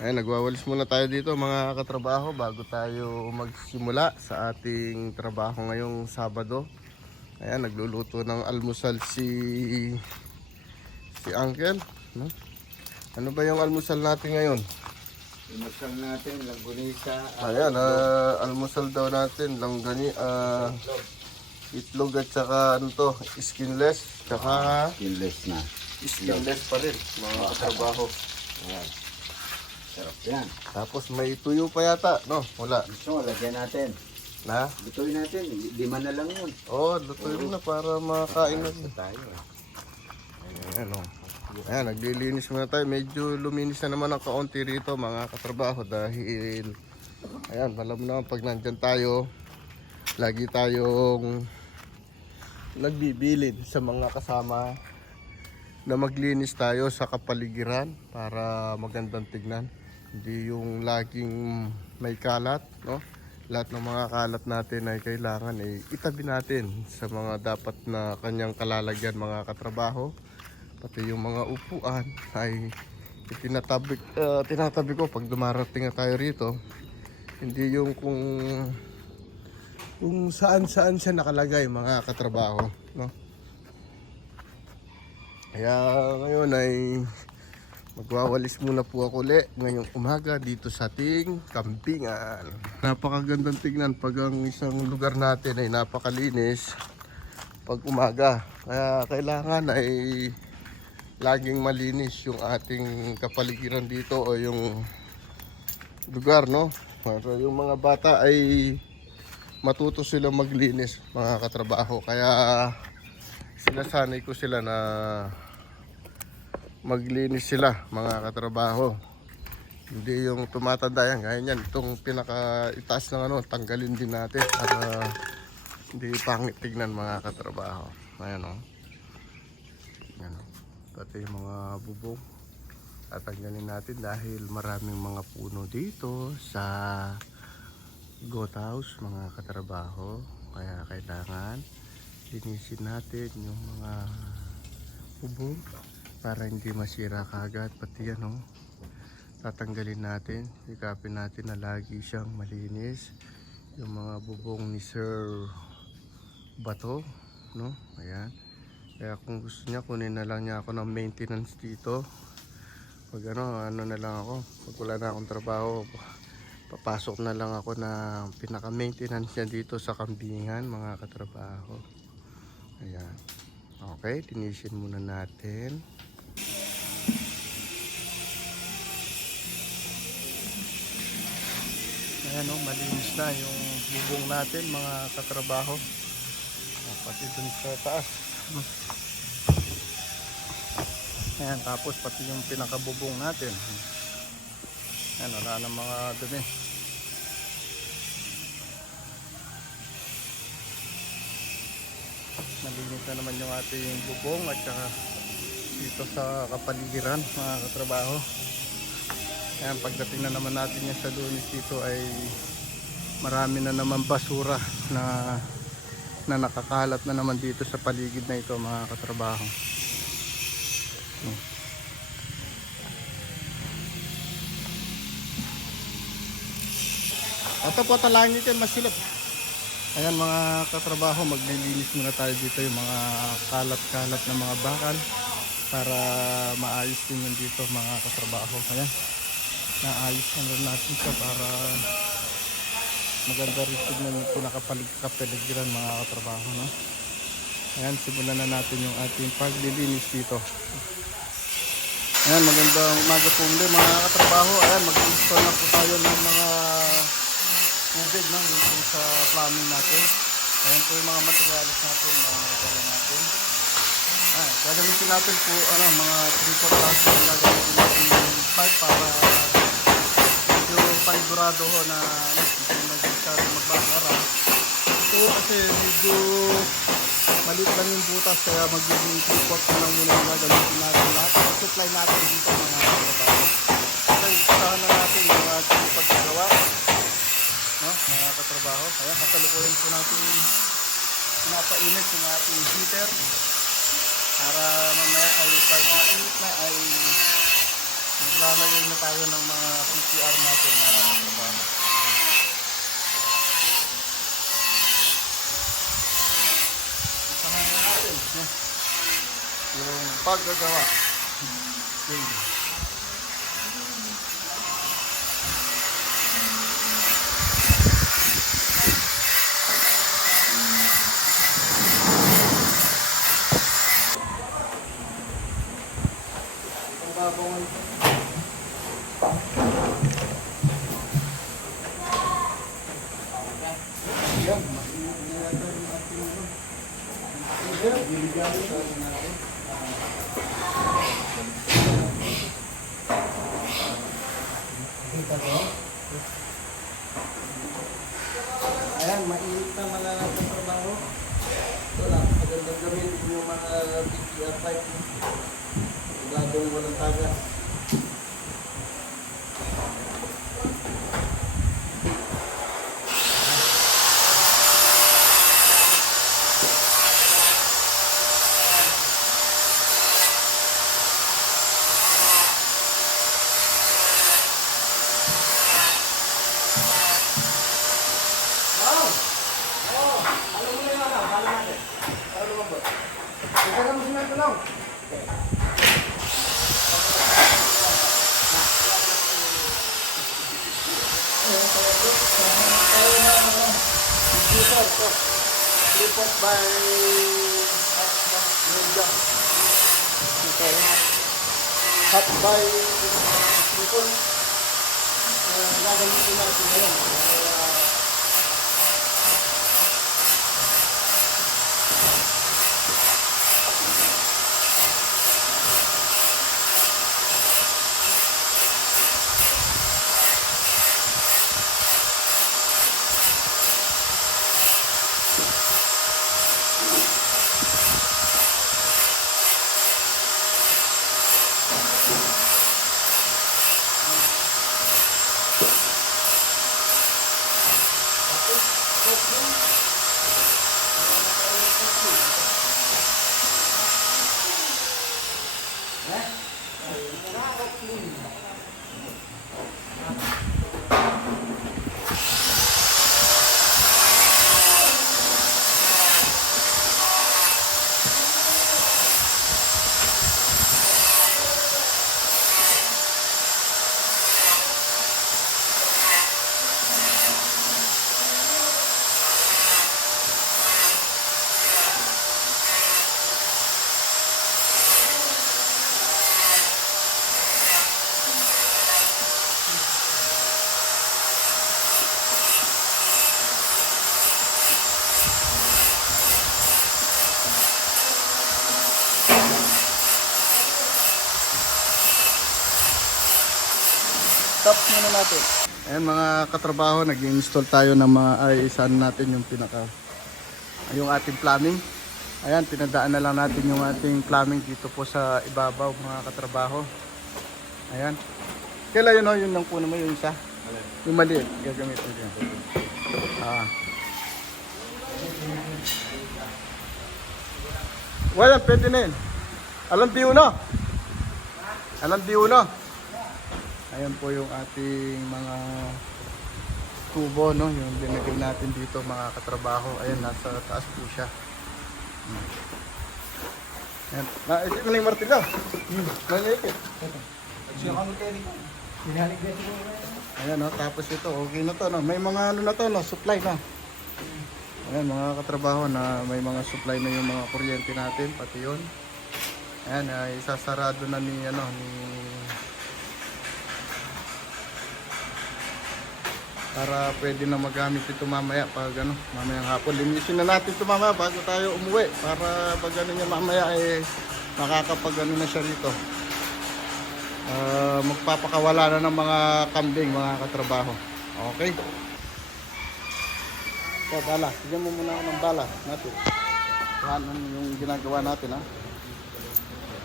Ayan, nagwawalis muna tayo dito mga katrabaho bago tayo magsimula sa ating trabaho ngayong Sabado. Ayan, nagluluto ng almusal si si Uncle. No? Ano ba yung almusal natin ngayon? Imasal natin, langgunisa, Ayan, ah, almusal daw natin, langgani, ah, itlog at saka ano to, skinless, saka skinless na. skinless pa rin mga katrabaho. Ayan. Sarap yan. Tapos may tuyo pa yata, no? Wala. Gusto lagyan natin. Na? Lutuin natin, lima na lang yun. Oo, oh, lutuin mo na para makain natin. Tayo. ah. Ayan, oh. Ayan, naglilinis muna tayo. Medyo luminis na naman ang kaunti rito mga katrabaho dahil ayan, alam na pag nandyan tayo, lagi tayong nagbibilin sa mga kasama na maglinis tayo sa kapaligiran para magandang tignan. Hindi yung laging may kalat, no? Lahat ng mga kalat natin ay kailangan ay itabi natin sa mga dapat na kanyang kalalagyan mga katrabaho. Pati yung mga upuan ay itinatabi, ah, tinatabi ko pag dumarating na tayo rito. Hindi yung kung kung saan saan siya nakalagay mga katrabaho no? Kaya ngayon ay magwawalis muna po ako uli ngayong umaga dito sa ating kampingan. Napakagandang tignan pag ang isang lugar natin ay napakalinis pag umaga. Kaya kailangan ay laging malinis yung ating kapaligiran dito o yung lugar no? Para yung mga bata ay matuto sila maglinis mga katrabaho. Kaya sinasanay ko sila na maglinis sila mga katrabaho hindi yung tumatanda yan gaya yan itong pinaka itaas ng ano tanggalin din natin para hindi pangit tignan mga katrabaho ayan o Yan o. Pati yung mga bubong. Tatanggalin natin dahil maraming mga puno dito sa goat house, mga katrabaho. Kaya kailangan linisin natin yung mga bubong para hindi masira kagad. Pati yan o. Tatanggalin natin. Ikapin natin na lagi siyang malinis. Yung mga bubong ni Sir Bato. No? Ayan. Kaya kung gusto niya, kunin na lang niya ako ng maintenance dito. Pag ano, ano na lang ako. Pag wala na akong trabaho, papasok na lang ako na pinaka-maintenance niya dito sa kambingan, mga katrabaho. Ayan. Okay, tinisin muna natin. Ayan o, malinis na yung bubong natin, mga katrabaho. Ah, Pati dun sa taas. Ayan, tapos pati yung pinakabubong natin. Ayan, wala na mga dumi. Malinis na naman yung ating bubong at saka dito sa kapaligiran mga katrabaho. Ayan, pagdating na naman natin yan sa lunis dito ay marami na naman basura na na nakakalat na naman dito sa paligid na ito mga katrabaho. Hmm. Ito po talangin yan masilap. Ayan mga katrabaho, maglilinis muna tayo dito yung mga kalat-kalat na mga bakal para maayos din yun dito mga katrabaho. Ayan, naayos na rin natin siya para maganda rin tignan yung pinakapalig-kapaligiran mga katrabaho no? ayan simulan na natin yung ating paglilinis dito ayan magandang umaga po muli mga katrabaho ayan mag-install na po tayo ng mga tubig no? sa plumbing natin ayan po yung mga materialis natin na dala natin ayan, gagamitin natin po ano, mga 3-4 plus yung gagamitin natin yung pipe para medyo panigurado ho na ano, hindi masyado magbakara. Ito kasi medyo maliit lang yung butas kaya magiging report na lang muna yung gagamitin natin lahat. Supply natin dito mga katrabaho. Okay, usahan na natin yung ating pagkagawa. No, mga katrabaho. Kaya kasalukuyan po natin pinapainit yung ating heater para mamaya ay pag mainit na ay maglalagay na tayo ng mga CR natin mga katrabaho. Samahan na natin. Yung paggagawa. Yan, maingat na yung ating ano. Yan, bibigyan sa atin natin. Kita ko. Ayan, mainit na mga katrabaho. Ito lang, magandang gamitin yung mga BTR pipe. Gagawin walang tagas. Report by Ninja. Okay. Hot by people. Uh, gagamitin natin ngayon. Kaya, Stop muna natin. Ayan mga katrabaho, nag-install tayo ng mga ay saan natin yung pinaka yung ating plumbing. Ayan, pinadaan na lang natin yung ating plumbing dito po sa ibabaw mga katrabaho. Ayan. Kailan yun o, yun lang po naman yung isa. Yung maliit, gagamitin ko. Ah. Wala, pwede na yun. Alam biyo na. Alam biyo na. Ayan po yung ating mga tubo, no? Yung binigay natin dito mga katrabaho. Ayan, nasa taas po siya. Hmm. Ayan. Naisip mo na yung martilyo. Hmm. Dito. Ayan, no? Tapos ito, okay na to, no? May mga ano na to, no? Supply na. Ayan, mga katrabaho na may mga supply na yung mga kuryente natin, pati yun. Ayan, ay isasarado na ni, ano, ni para pwede na magamit ito mamaya pag ano, mamayang hapon. Linisin na natin ito mamaya bago tayo umuwi para pag ano niya mamaya eh makakapag ano na siya rito. Ah, magpapakawala na ng mga kambing, mga katrabaho. Okay? So, bala. Bigyan mo muna ako ng bala natin. Ano yung ginagawa natin, ha?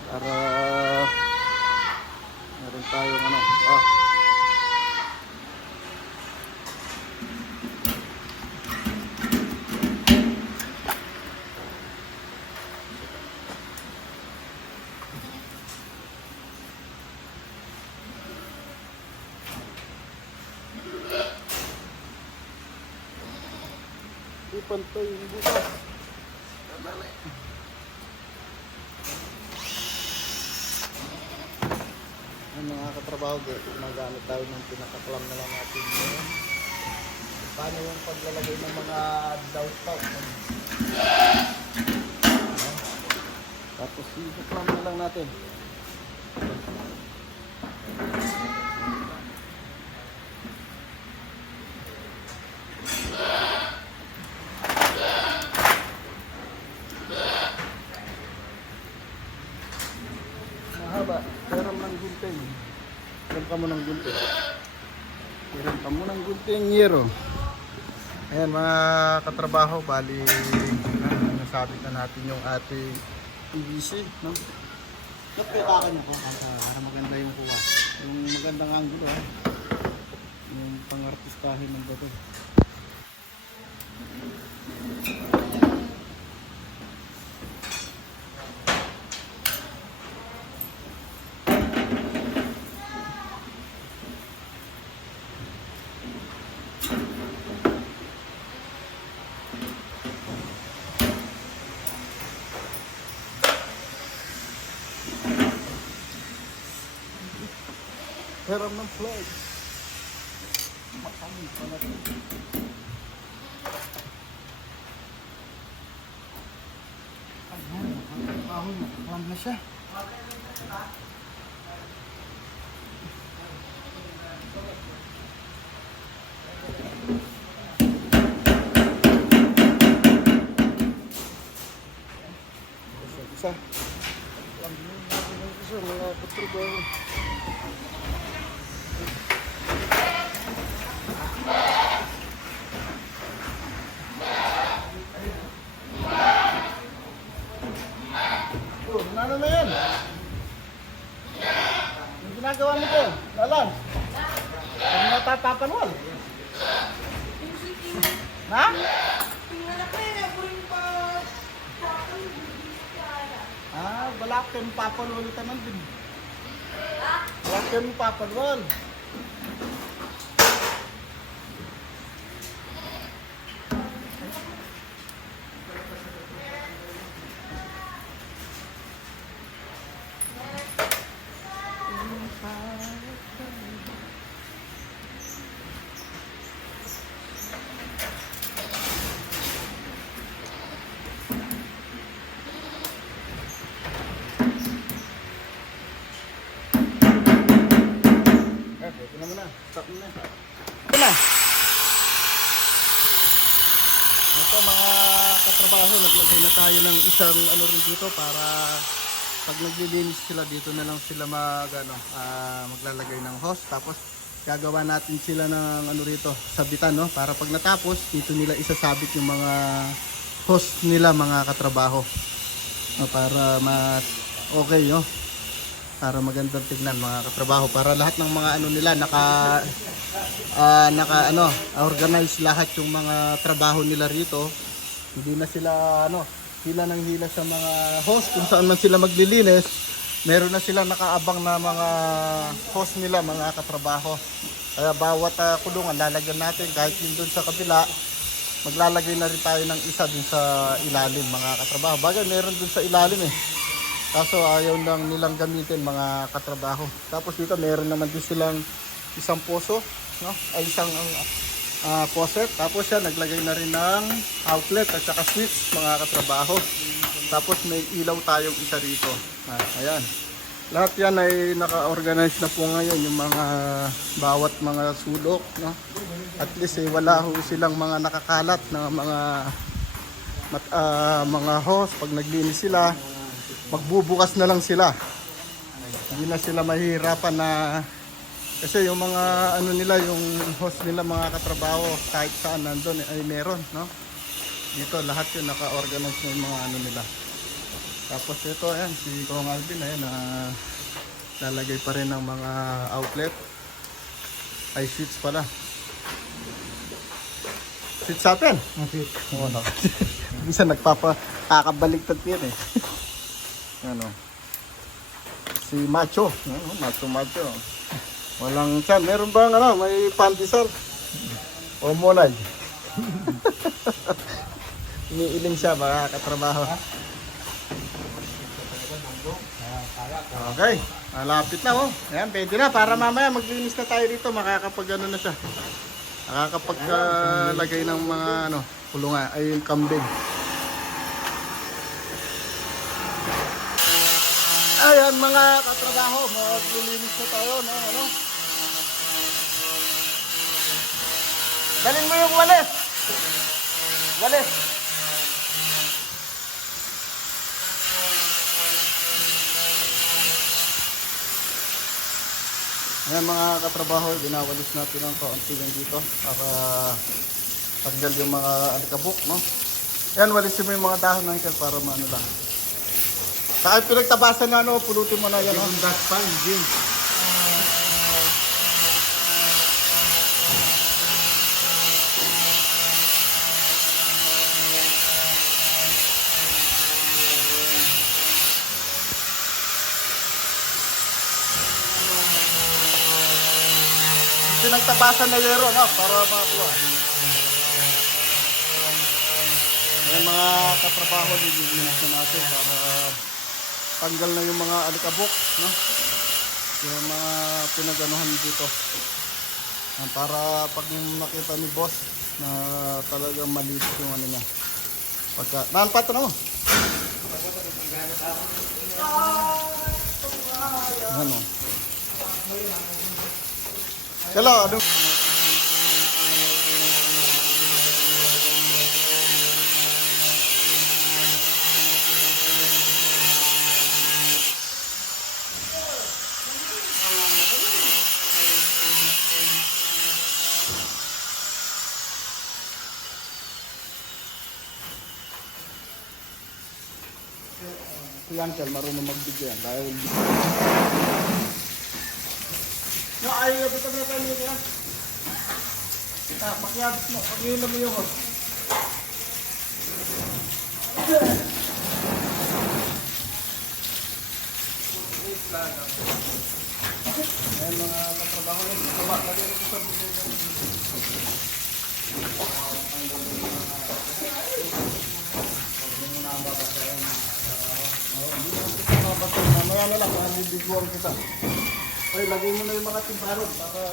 Para meron tayong ano. Pantay yung butas. Ang mga katrabaho, gumagamit tayo ng pinakaklam na lang natin ngayon. Paano yung paglalagay ng mga downspout? Tapos i-clam na lang natin. Mahaba. Peram ng gunting. Peram ka mo ng gunting. Peram ka mo ng gunting, Yero. Ayan mga katrabaho, bali na, nasabit na natin yung ating PVC, no? Ba't pitakan mo kung para, maganda yung kuha? Yung magandang angulo, ha? Yung pangartistahin ng bato. Peram ng flag. Makami pala ito. Ayan, nakakabaho na. Nakakam na siya. Isa. Alam mo, isa mga katrabaho. Oh, ano na yan? Yung ginagawa mo ko, lalan. Ang natatapanwal. Ha? Ah, balak kayo papanwal tanan din. Balak kayo papanwal. Eh, ito na muna. Stop muna. Ito na. Ito mga katrabaho, naglagay na tayo ng isang ano rin dito para pag naglilinis sila dito na lang sila mag, ano, ah, maglalagay ng hose. Tapos gagawa natin sila ng ano rito, sabitan no? Para pag natapos, dito nila isasabit yung mga hose nila mga katrabaho. No, para mas okay no? Para magandang tignan mga katrabaho. Para lahat ng mga ano nila naka ah, naka ano organize lahat yung mga trabaho nila rito. Hindi na sila ano hila ng hila sa mga host kung saan man sila maglilinis. Meron na sila nakaabang na mga host nila mga katrabaho. Kaya bawat ah, kulungan lalagyan natin kahit yun doon sa kabila maglalagay na rin tayo ng isa dun sa ilalim mga katrabaho. Bagay meron dun sa ilalim eh Kaso ayaw lang nilang gamitin mga katrabaho. Tapos dito meron naman din silang isang poso, no? Ay isang ah, faucet. Tapos siya naglagay na rin ng outlet at saka switch mga katrabaho. Tapos may ilaw tayong isa rito. Ah, ayan. Lahat yan ay naka-organize na po ngayon yung mga bawat mga sulok, no? At least eh, wala ho silang mga nakakalat na mga mat, ah, mga hose pag naglinis sila magbubukas na lang sila. Hindi na sila mahihirapan na kasi yung mga ano nila, yung host nila mga katrabaho kahit saan nandun ay meron, no? Dito lahat yun naka-organize na yung mga ano nila. Tapos ito ayan, si Kong Alvin ayan na lalagay pa rin ng mga outlet. Ay sheets pala. Sheets sa atin? Okay. Oo no. Bisa nagpapa kakabaliktad yan eh. ano. Si Macho, ano, Macho Macho. Walang chan. Meron bang ano, may pandesal? O monay? Iniiling siya, mga katrabaho. Okay, malapit na oh. Ayan, pwede na. Para mamaya maglinis na tayo dito. Makakapag ano na siya. Makakapag ah, lagay ng mga ano, kulunga, ay yung kambing. Ayan mga katrabaho, maglilinis na tayo, no? Ano? Dalhin mo yung walis! Walis! Ayan mga katrabaho, binawalis natin ng kaunti yan dito para tanggal yung mga alikabok, no? Ayan, walisin mo yung mga dahon ng para maano lang. Saan pinagtabasan na ano, pulutin mo na yan, no? That's fine, Jim. Pinagtabasan na yero, no? Para makakuha. Ayan mga katrabaho, lilinis na natin para tanggal na yung mga alikabok, no? Yung mga pinaganuhan dito. Ayan, para pag nakita ni boss na talagang maliit yung ano niya. Pagka, naan pa ito na mo. Ano? Hello, ano? Uncle marunong magbigyan dahil No, ayaw ko na kanina ka. Ah, pakyabot mo, pagyulam mo yung Ayan mga katrabaho yun. Baba, lagyan ko sa bulo. Mamaya na lang, bibigyan kita. Oy, lagay mo na yung mga timbarong para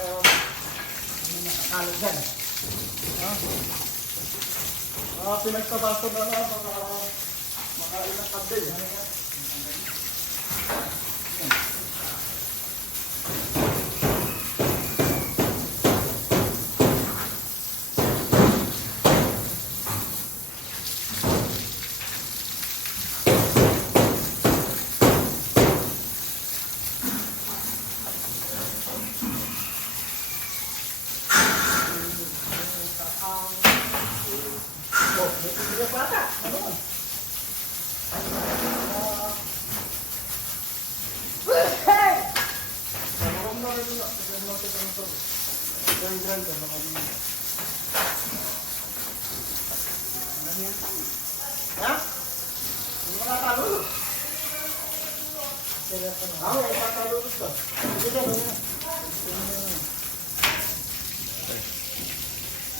hindi nakakalat dyan. Ah, pinagtabaso na na para makain ng kandil. Ha?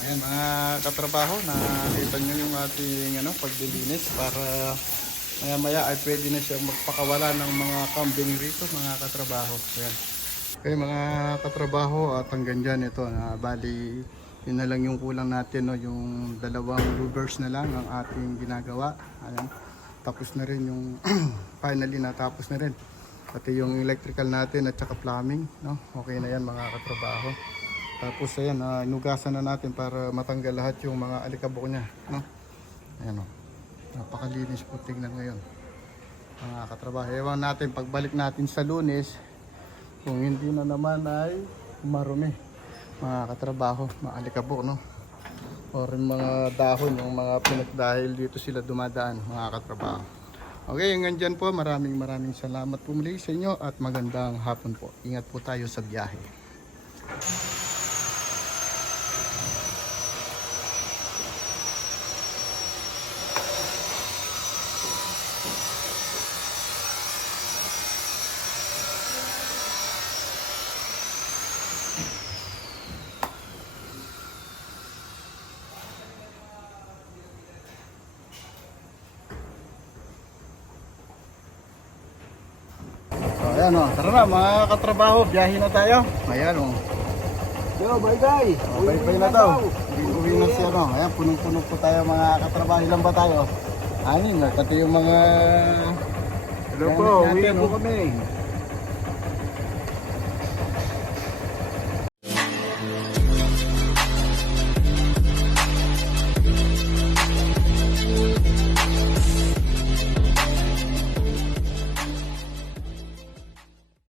Ayan mga katrabaho, nakita nyo yung ating ano, paglilinis para maya maya ay pwede na siyang magpakawala ng mga kambing rito mga katrabaho. Ayan. Okay mga katrabaho at hanggang dyan ito na bali yun na lang yung kulang natin no, yung dalawang louvers na lang ang ating ginagawa. Ayan. Tapos na rin yung finally natapos na rin. Pati yung electrical natin at saka plumbing, no? Okay na yan mga katrabaho. Tapos ayan, uh, inugasan na natin para matanggal lahat yung mga alikabok niya, no? Ayan o. Napakalinis po tingnan ngayon. Mga katrabaho. Ewan natin pagbalik natin sa lunes, kung hindi na naman ay marumi. Mga katrabaho, mga alikabok, no? O rin mga dahon, yung mga pinag dahil dito sila dumadaan, mga katrabaho. Okay, hanggang dyan po. Maraming maraming salamat po muli sa inyo at magandang hapon po. Ingat po tayo sa biyahe. Ayan o, tara na mga katrabaho, biyahe na tayo. Ayan o. Yo, bye bye. Oh, bye-bye na daw. Uwi na si ano. Ayan, punong-puno po tayo mga katrabaho. Ilan ba tayo? Anin, pati yung mga... Hello po, uwi po oh. kami.